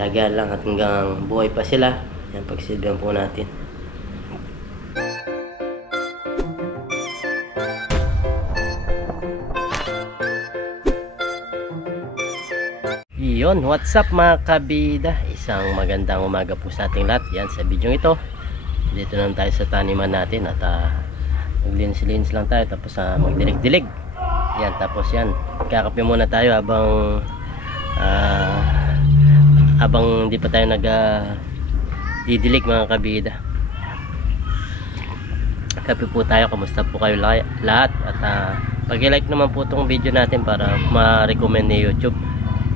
Tsaga lang at hanggang buhay pa sila. Yan, pagsilbihan po natin. Yun, what's up mga kabida? Isang magandang umaga po sa ating lahat. Yan, sa video ito, dito naman tayo sa taniman natin at maglinis-linis lang tayo, tapos magdilig-dilig. Yan, tapos yan, kakape muna tayo habang hindi pa tayo didilig mga kabida. Kape po tayo. Kamusta po kayo lahat? At pag-like naman po itong video natin para ma-recommend ni YouTube.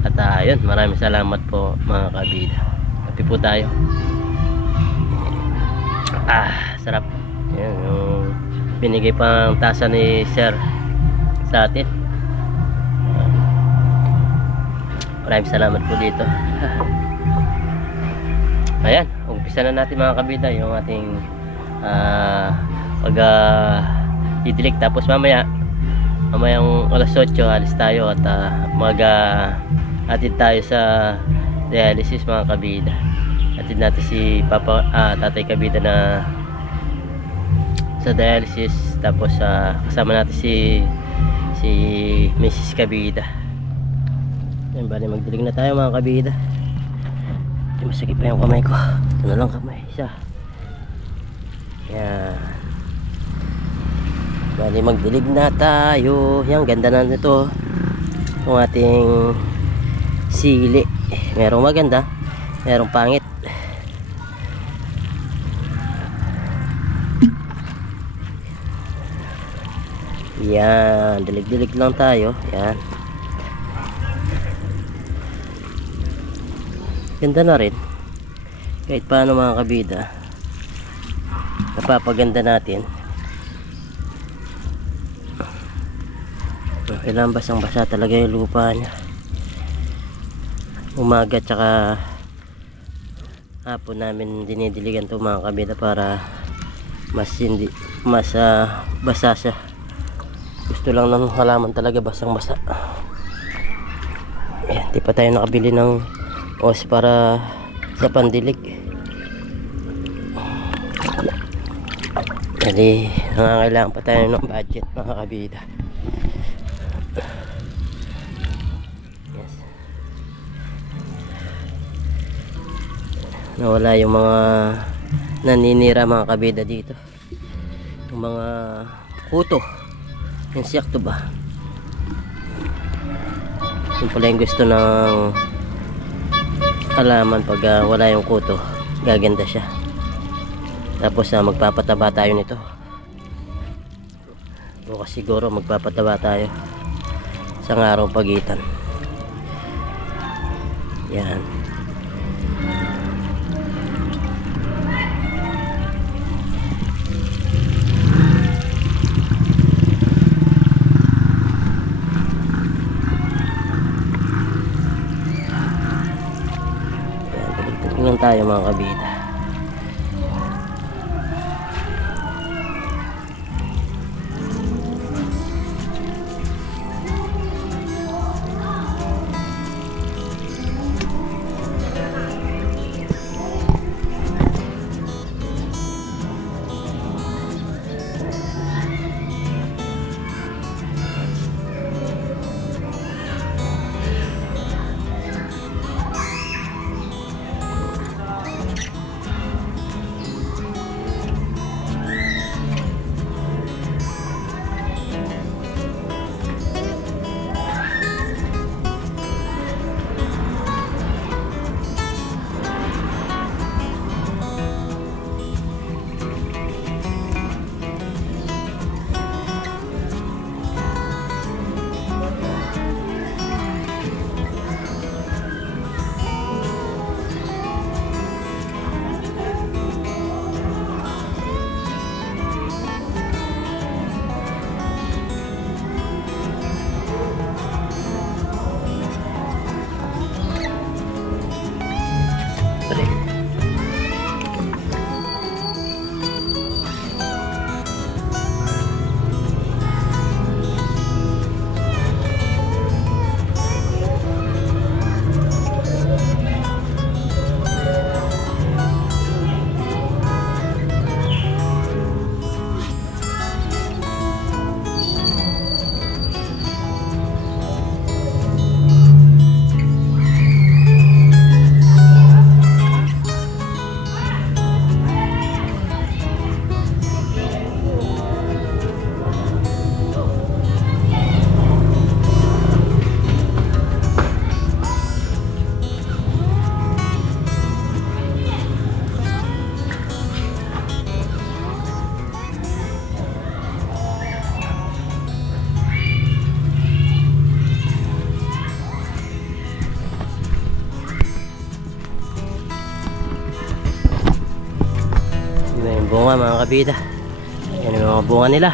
At yun, maraming salamat po mga kabida. Kape po tayo. Sarap. Yan, yung binigay pang tasa ni Sir sa atin. Maraming salamat po dito. Ayan, umpisa na natin mga kabida yung ating didilig. Tapos mamayang alas 8 alis tayo at atid tayo sa dialysis mga kabida. Atid natin si tatay kabida na sa dialysis. Tapos kasama natin si Mrs. kabida. Yan, bali magdilig na tayo mga kabida. Hindi masakit pa yung kamay ko. Ito na lang kamay, isa. Yan, bali magdilig na tayo. Yan, ganda na nito yung ating sili. Merong maganda, merong pangit. Yan, dilig-dilig lang tayo. Yan, ganda na rin kahit paano mga kabida. Napapaganda natin. Kailangan basang basa talaga yung lupa niya. Umaga tsaka hapon namin dinidiligan to mga kabida para mas basa siya. Gusto lang ng halaman talaga basang basa. Ayan, di pa tayo nakabili ng os para sa pandilig. Jadi nangangailangan pa tayo ng budget mga kabida. Yes. Nawala yung mga naninira mga kabida dito. Yung mga kuto, insekto ba? Yung pala yung gusto ng halaman. Pag wala yung kuto, gaganda siya. Tapos magpapataba tayo nito. Bukas siguro magpapataba tayo sa araw pagitan. Yan. Tingnan tayo mga kabida. bunga mga kabida. Yan yung mga bunga nila.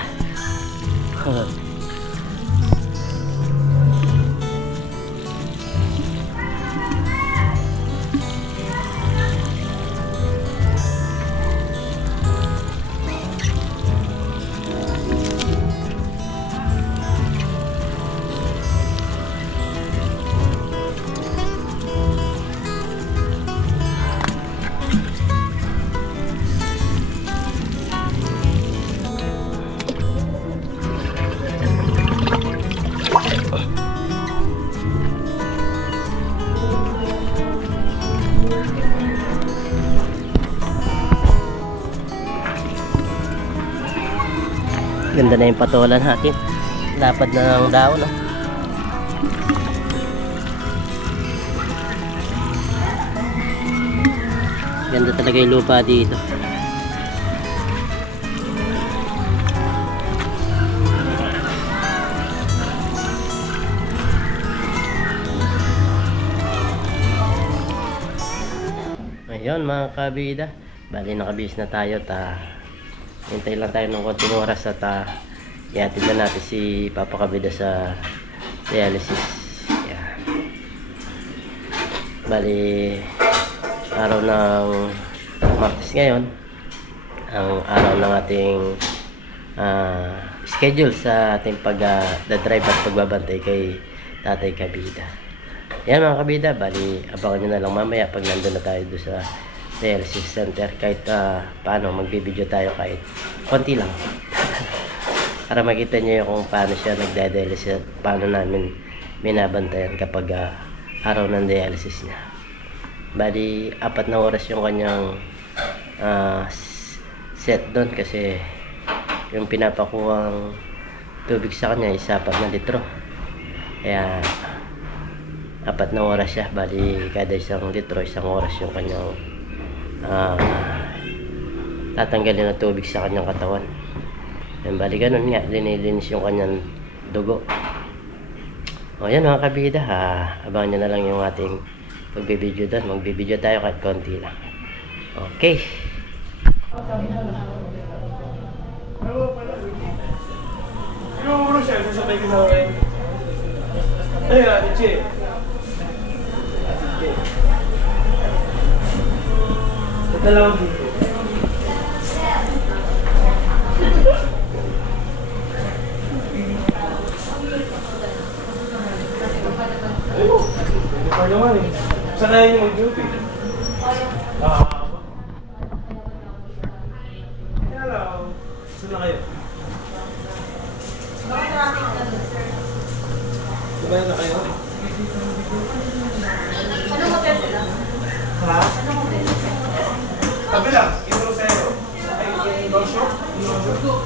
Ganda na yung patulan natin. Lapad na ng daon, no? Ganda talaga yung lupa dito. Ayun mga kabida, bali nakabihis na tayo. Hintay lang tayo ng konting oras at ihatid na natin si Papa Kabida sa dialysis. Yeah. Bali araw ng Martes ngayon, ang araw ng ating schedule sa ating pag-drive at pagbabantay kay Tatay Kabida. Yan mga kabida, bali abangan nyo na lang mamaya pag nandun na tayo doon sa dialysis center. Kahit paano magbibideo tayo kahit konti lang para makita nyo kung paano siya nagda-dialysis at paano namin binabantayan kapag araw ng dialysis niya. Bali 4 na oras yung kanyang set doon kasi yung pinapakuhang tubig sa kanya is 4 na litro, kaya 4 na oras siya. Bali kada 1 litro 1 oras yung kanyang tatanggalin na tubig sa kanyang katawan. Yan, bali ganun nga, linilinis yung kanyang dugo. O yan mga kabida, abangan nyo na lang yung ating pagbibideo doon. Magbibideo tayo kahit konti lang. Okay. Dalawang dito. Ayun. Hindi pa naman eh. Sanayin yung mag-duty. Hello. Saan na kayo? Sabay na kayo? Anong hotel sila? Ha? Anong hotel? Tabi lang, Inrosero. Ay, Inosyo? Inosyo.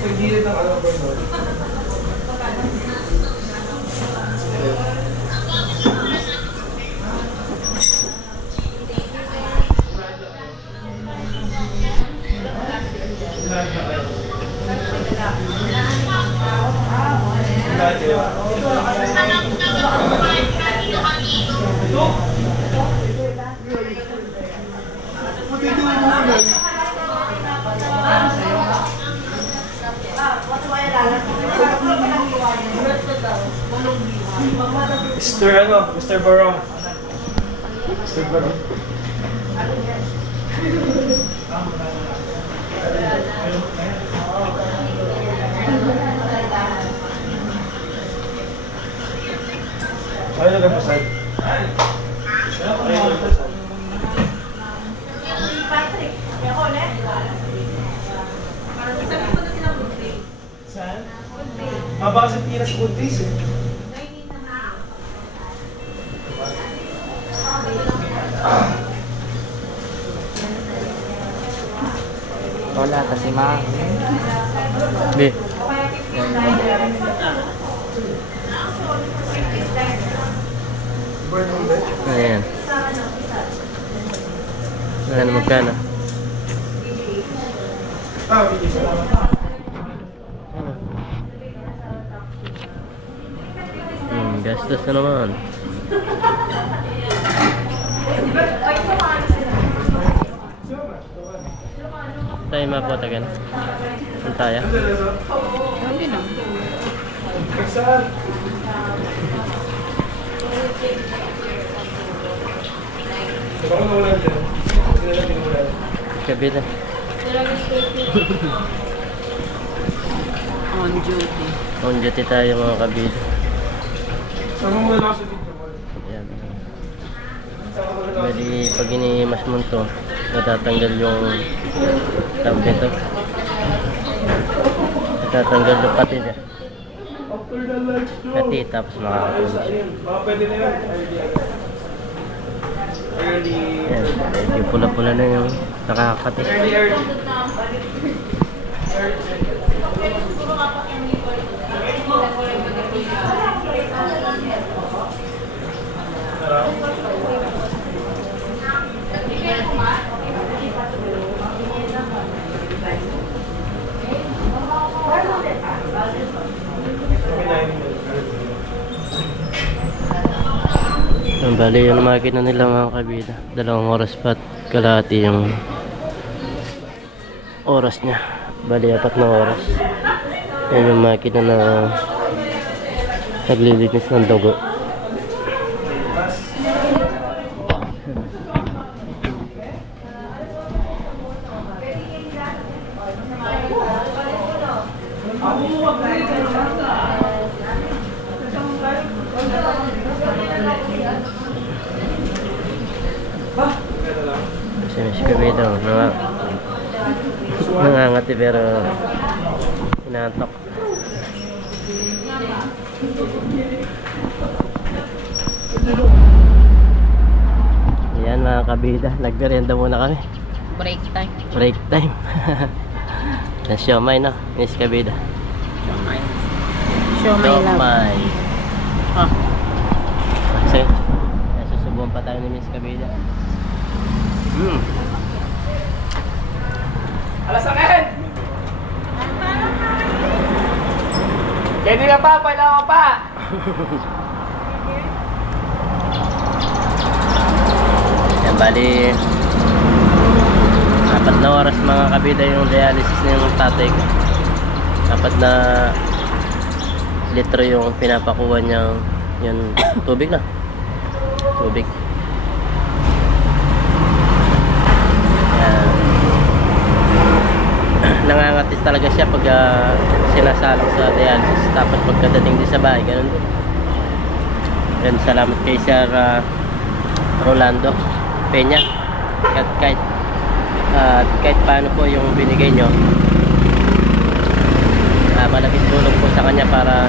Sa gilid ng ano ba yun? Mr. Barong. Mr. Barong. Ayaw na gagpasad. Ayaw na gagpasad. Patrick, ako ulit. Sabi ko na sila good day. Saan? Good day. Mabaka sa tiras good days eh. Wala kasi ma. Be. Ayan. Ayan, magkano? Gastos na naman. Tayo mapotagan. Saan tayo? Hindi na. Saan? Baka nawala dyan. Sila lang tinawala. Kabila. On duty. On duty tayo mga kabila. Sama mo na lang sa video mo. Ayan. Sama mo na lang. Bali, pag inimas mo ito, natatanggal yung tawag nito. Natatanggal yung pati niya. After the live show. Pati, tapos makakatulog siya. Baka pwede na yun. Early. Ayan, medyo pula-pula na yung nakakati. Early. Bali, yung makina nila mga kabida. 2 oras pa at kalahati yung oras niya. Bali, 4 na oras. Yan yung makina na naglilinis ng dugo. Si kabida, nangangati pero inaantok. Yan mga kabida, nagmerienda muna kami. Break time. Break time. Na siomay no, Miss kabida. Siomay. Siomay lang. Siomay. Ah. Kasi, susubuan pa tayo ni Miss kabida. Alas akin! Pwede ka pa, kailangan ka pa! Yan, bali 4 na oras mga kabida yung dialysis na yung tatay ko. 4 na litro yung pinapakuha niya yung tubig na. Tubig. Yan. Nangangatis talaga siya pag sinasalang sa dialysis. Tapos pagkadating din sa bahay, ganun din. Yan, salamat kay Sir Rolando Peña. Kahit paano po yung binigay nyo, malaking tulong po sa kanya para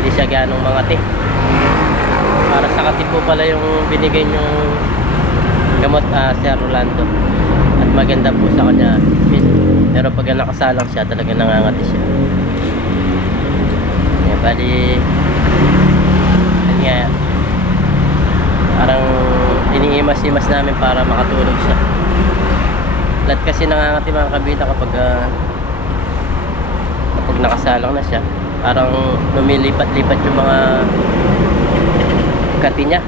hindi siya ganong mangati. Para sa kati po pala yung binigay nyo gamot, Sir Rolando. At maganda po sa kanya. Pero pag nakasalang siya, talaga nangangati siya. Yan, bali yan nga, parang iniimas-imas namin para makatulog siya. Lahat kasi nangangati mga kabida kapag nakasalang na siya. Parang lumilipat-lipat yung mga kati niya.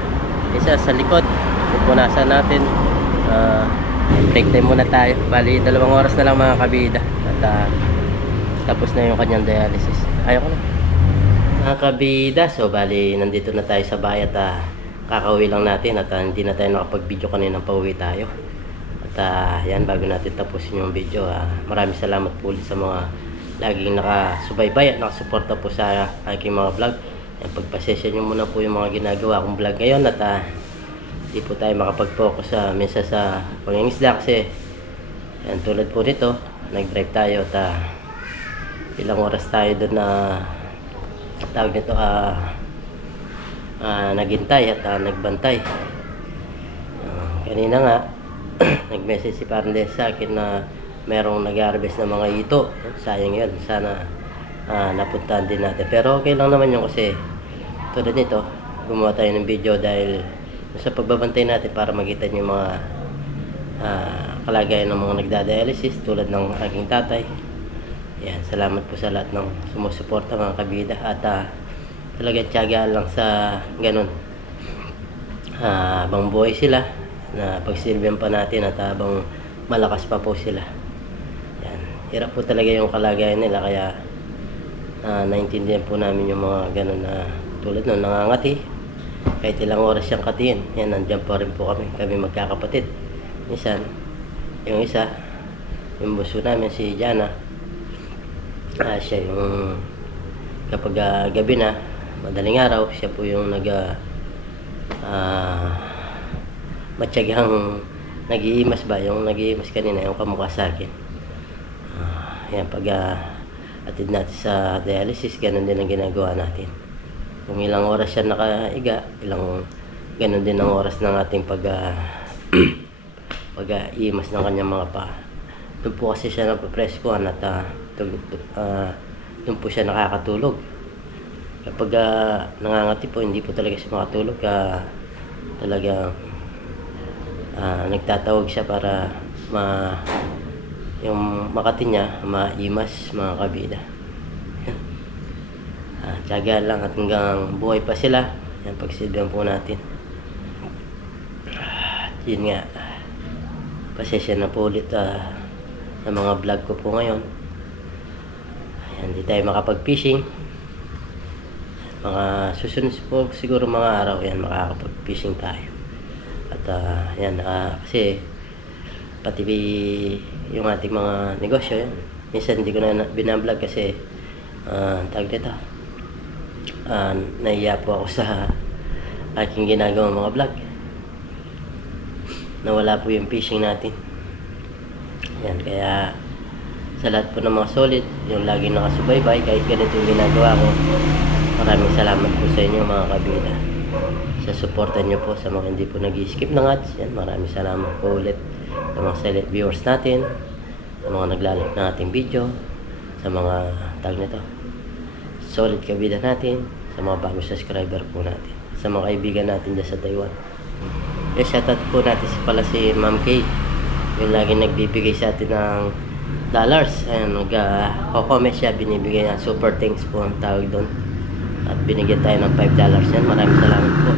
Isa sa likod, pupunasan natin. Break time muna tayo. Bali 2 oras na lang mga kabida. At tapos na yung kanyang dialysis. Ayoko na mga kabida. So bali nandito na tayo sa bahay at kakauwi lang natin. At hindi na tayo nakapag-video kanina, pauwi tayo. At yan, bago natin tapusin yung video, maraming salamat po ulit sa mga laging nakasubaybay at nakasuporta po sa aking mga vlog. Yan, pagpasensya nyo muna po yung mga ginagawa kong vlog ngayon. At hindi po tayo makapag-focus minsan sa pangingisda kasi yan, tulad po nito, nag-drive tayo at ilang oras tayo doon na tawag nito, naghintay at nagbantay. Kanina nga nag-message si Parndes sa akin na merong nag-harvest na mga ito. Sayang yun, sana napuntahan din natin, pero okay lang naman yun kasi tulad nito, gumawa tayo ng video dahil sa pagbabantay natin para makita nyo yung mga kalagayan ng mga nagdadialysis tulad ng aking tatay. Yan, salamat po sa lahat ng sumusuporta mga kabida at talagang tiyagaan lang sa ganun. Habang buhay sila, na pagsilbihan pa natin at habang malakas pa po sila. hirap po talaga yung kalagayan nila, kaya naintindihan po namin yung mga ganun na tulad nun, nangangati. Kahit ilang oras siyang katiin, yan, nandiyan pa rin po kami magkakapatid. Minsan, yung isa, yung buso namin, si Jana, siya yung kapag gabi na, madaling araw, siya po yung matyagang nag-iimas ba, yung nag-iimas kanina, yung kamukha sa akin. Yan, pag atid natin sa dialysis, ganun din ang ginagawa natin. Kung ilang oras siya nakaiga, ganun din ang oras ng ating pag-iimas ng kanyang mga paa. Doon po kasi siya napapreskuhan at doon po siya nakakatulog. Kapag nangangati po, hindi po talaga siya makatulog. Talaga nagtatawag siya para yung makati niya maimas, mga kabida. Tiyaga lang at hanggang buhay pa sila. Yan, pagsilbihan po natin. Yun nga, pasensya na po ulit sa mga vlog ko po ngayon. Ayan, hindi tayo makapag-fishing. Mga susunod po siguro mga araw, yan, makakapag-fishing tayo. At yan, kasi pati yung ating mga negosyo, yan, minsan hindi ko na binablog kasi tag dito, nahiya po ako sa aking ginagawang mga vlog. Nawala po yung fishing natin. Yan, kaya sa lahat po ng mga solid, yung laging nakasubaybay, kahit ganito yung ginagawa ko, maraming salamat po sa inyo, mga kabida, sa suporta nyo po, sa mga hindi po nag-skip ng ads. Yan, maraming salamat po ulit sa mga silent viewers natin, sa mga naglalike ng ating video, sa mga tag nito, solid kabida natin, sa mga bagong subscriber po natin, sa mga kaibigan natin dyan sa Taiwan. Shoutout po natin pala si Ma'am Kay, yung lagi nagbibigay sa atin ng dollars. Ayan, nag-comment siya, binibigay niya. Super thanks po ang tawag doon. At binigyan tayo ng $5 yan. Maraming salamat po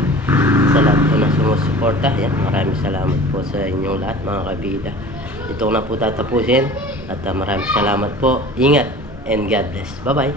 sa lahat po na sumusuporta. Yan, maraming salamat po sa inyong lahat, mga kabida. Ito na po tatapusin. At maraming salamat po. Ingat and God bless. Bye bye.